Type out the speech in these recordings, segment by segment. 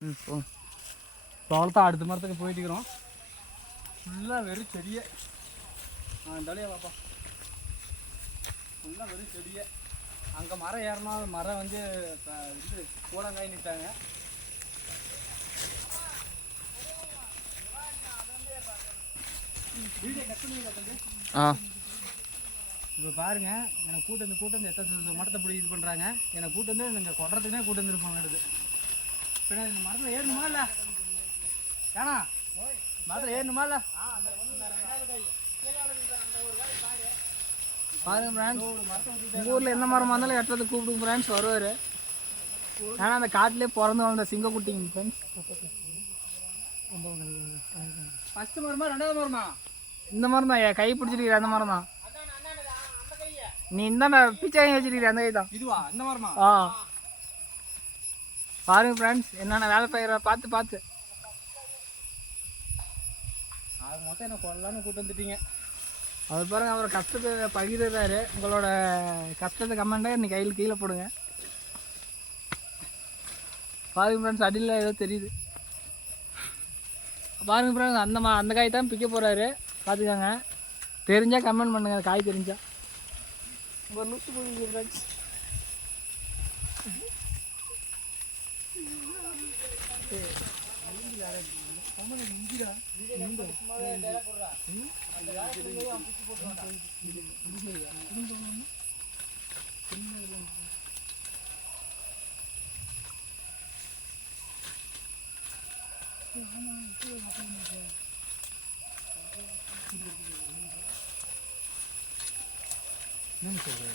இப்போ அவ்வளோதான் அடுத்த மரத்துக்கு போயிட்டு இருக்கிறோம். ஃபுல்லாக வெறும் செடியே. ஆ இந்தாலே வாப்பா. ஃபுல்லாக வெறும் செடியே. அங்கே மரம் அந்த மரம் வந்து இது கூடங்காய் நிட்டாங்க. ஆ. இப்போ பாருங்க எனக்கு கூட்டு வந்து கூட்டு வந்து எத்தனை மரத்தை பிடி இது பண்ணுறாங்க எனக்கு கூட்டு வந்து இங்கே கொட்டுறதுக்குனே கூட்டு வந்துருப்பாங்க எடுத்து இப்போ இந்த மரத்தில் ஏறணுமா இல்லை? ஏனா மரத்தில் ஏறணுமா இல்லை? பாருங்க உங்கள் ஊரில் எந்த மரமாக இருந்தாலும் எட்டுறது கூப்பிடுங்க ஃப்ரெண்ட்ஸ் வருவார். ஆனால் அந்த காட்டிலே பிறந்து வந்த சிங்கக்குட்டிங்க ஃப்ரெண்ட்ஸ் ஃபஸ்ட்டு மரமா ரெண்டாவது மரமா? இந்த மரம் தான் கை பிடிச்சிருக்கிற அந்த மரம் தான் நீ இந்தாண்ட பிச்சை வச்சிருக்கிற அந்த கை தான் இதுவா இந்த மரமா? ஆ. பாருங்க ஃப்ரெண்ட்ஸ் என்னென்ன வேலை பயிரை பார்த்து பார்த்து. அது மொத்தம் என்ன கொள்ளலாம்னு கூட்டு வந்துட்டீங்க. அவர் பாருங்க அவர் கஷ்டத்தை பகிர்றாரு. உங்களோட கஷ்டத்தை கமெண்ட்டாக இன்னைக்கு கையில் கீழே போடுங்க. பாருங்க ஃப்ரெண்ட்ஸ் அடியில் ஏதோ தெரியுது. பாருங்க ஃப்ரெண்ட்ஸ் அந்த மா அந்த காய் தான் பிக்க போகிறாரு பார்த்துக்கோங்க. தெரிஞ்சால் கமெண்ட் பண்ணுங்க அந்த காய் தெரிஞ்சால் ஒரு லூசு ஃப்ரெண்ட்ஸ்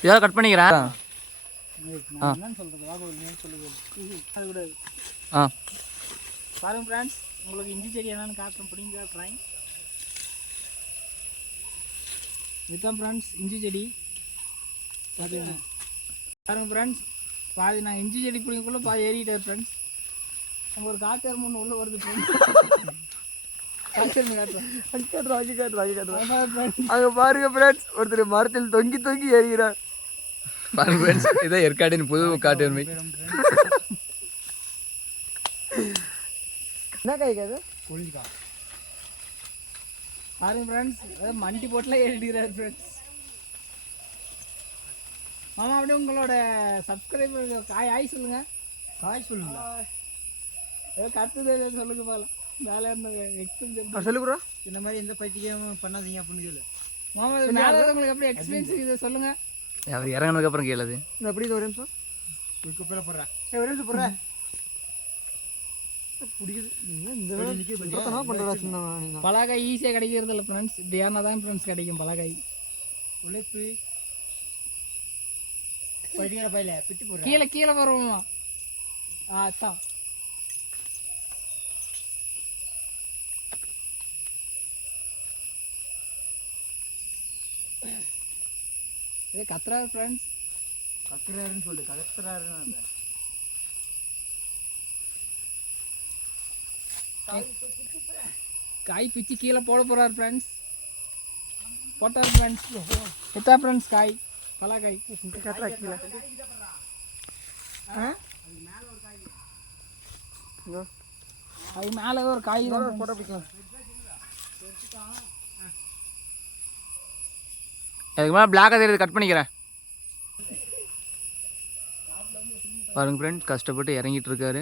இதோ கட் பண்ணிக்கிறேன். என்னன்னு சொல்கிறது ஆ. பாருங்க ஃப்ரெண்ட்ஸ் உங்களுக்கு இஞ்சி செடி என்னன்னு காட்டுறேன். பிடிங்க காட்டுறேன் இதுதான் ஃப்ரெண்ட்ஸ் இஞ்சி செடி. பார்த்துக்கங்க பாருங்க ஃப்ரெண்ட்ஸ் பாதி நான் இஞ்சி செடி பிடிங்கக்குள்ள பாதி ஏறிட்டார் ஃப்ரெண்ட்ஸ் அங்கே ஒரு காய்ச்சல் ஒன்று உள்ளே வருது. அங்க பாருங்க ஃப்ரெண்ட்ஸ் ஒருத்தர் மரத்தில் தொங்கி தொங்கி ஏறுகிறார். பாருங்க ஃப்ரெண்ட்ஸ் இதான் ஏற்காடின் புது காட்டு என்ன காய்க்கு அது? கொழிஞ்சிக்கா பாருங்க ஃப்ரெண்ட்ஸ் அதாவது மண்டி ஃப்ரெண்ட்ஸ் மாமா அப்படியே உங்களோட சப்ஸ்கிரைபர் காய் ஆய் சொல்லுங்க. காய் சொல்லுங்களா ஏதோ கத்துது ஏதோ சொல்லுங்க பாலாம் வேலை இருந்த எக்ஸ்பீரியன்ஸ் சொல்லு ப்ரோ இந்த மாதிரி எந்த பைத்தியம் பண்ணாதீங்க அப்படின்னு சொல்லு. மாமா மேலே உங்களுக்கு எப்படி எக்ஸ்பீரியன்ஸ் இதை சொல்லுங்க. அவர் இறங்கினதுக்கு அப்புறம் கேளுது இந்த அப்படி ஒரு நிமிஷம்? குப்பையில் போடுறேன் ஒரு நிமிஷம் போடுறேன் பலாக்காய் ஈஸியாக கிடைக்கிறது இல்லை ஃப்ரெண்ட்ஸ் இப்படி ஏறினா தான் ஃப்ரெண்ட்ஸ் கிடைக்கும் பலாக்காய் உழைப்பு. படிக்கிற பையில? பிட்டு போடுறேன் கீழே கீழே வருவோமா ஆ அதான் ஏ கத்துறாரு ஃப்ரெண்ட்ஸ் கத்துறாருன்னு சொல்லு. கத்துறாருன்னு காய் பிச்சு கீழே போட போறாரு ஃப்ரெண்ட்ஸ் போட்டார் ஃப்ரெண்ட்ஸ் எத்தா ஃப்ரெண்ட்ஸ் காய். பலாக்காய் கட்டுறா கீழே. ஆ? அது மேலே ஒரு காய் போட்டோ பிடிக்கலாம். அதுக்கு மேலே பிளாக்காக தெரியுது கட் பண்ணிக்கிறேன். பாருங்க ஃப்ரெண்ட்ஸ் கஷ்டப்பட்டு இறங்கிட்டு இருக்காரு.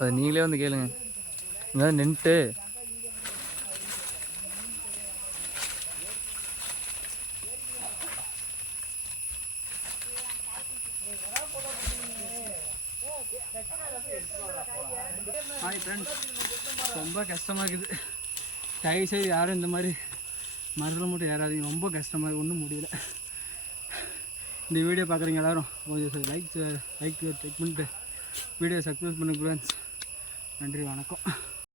அது நீங்களே வந்து கேளுங்க. இங்கே நின்ட்டு. ஹாய் ஃப்ரெண்ட்ஸ் ரொம்ப கஷ்டமாக இருக்குது. தயவு செய்து யாரும் இந்த மாதிரி மரத்தில் மட்டும் ஏறாதீங்க. ரொம்ப கஷ்டமாக இருக்குது ஒன்றும் முடியல. இந்த வீடியோ பார்க்குறீங்க எல்லாரும் கொஞ்சம் லைக் லைக் லைக் பண்ணிட்டு வீடியோ சக்ஸஸ் பண்ணுங்க ஃப்ரெண்ட்ஸ் நன்றி வணக்கம்.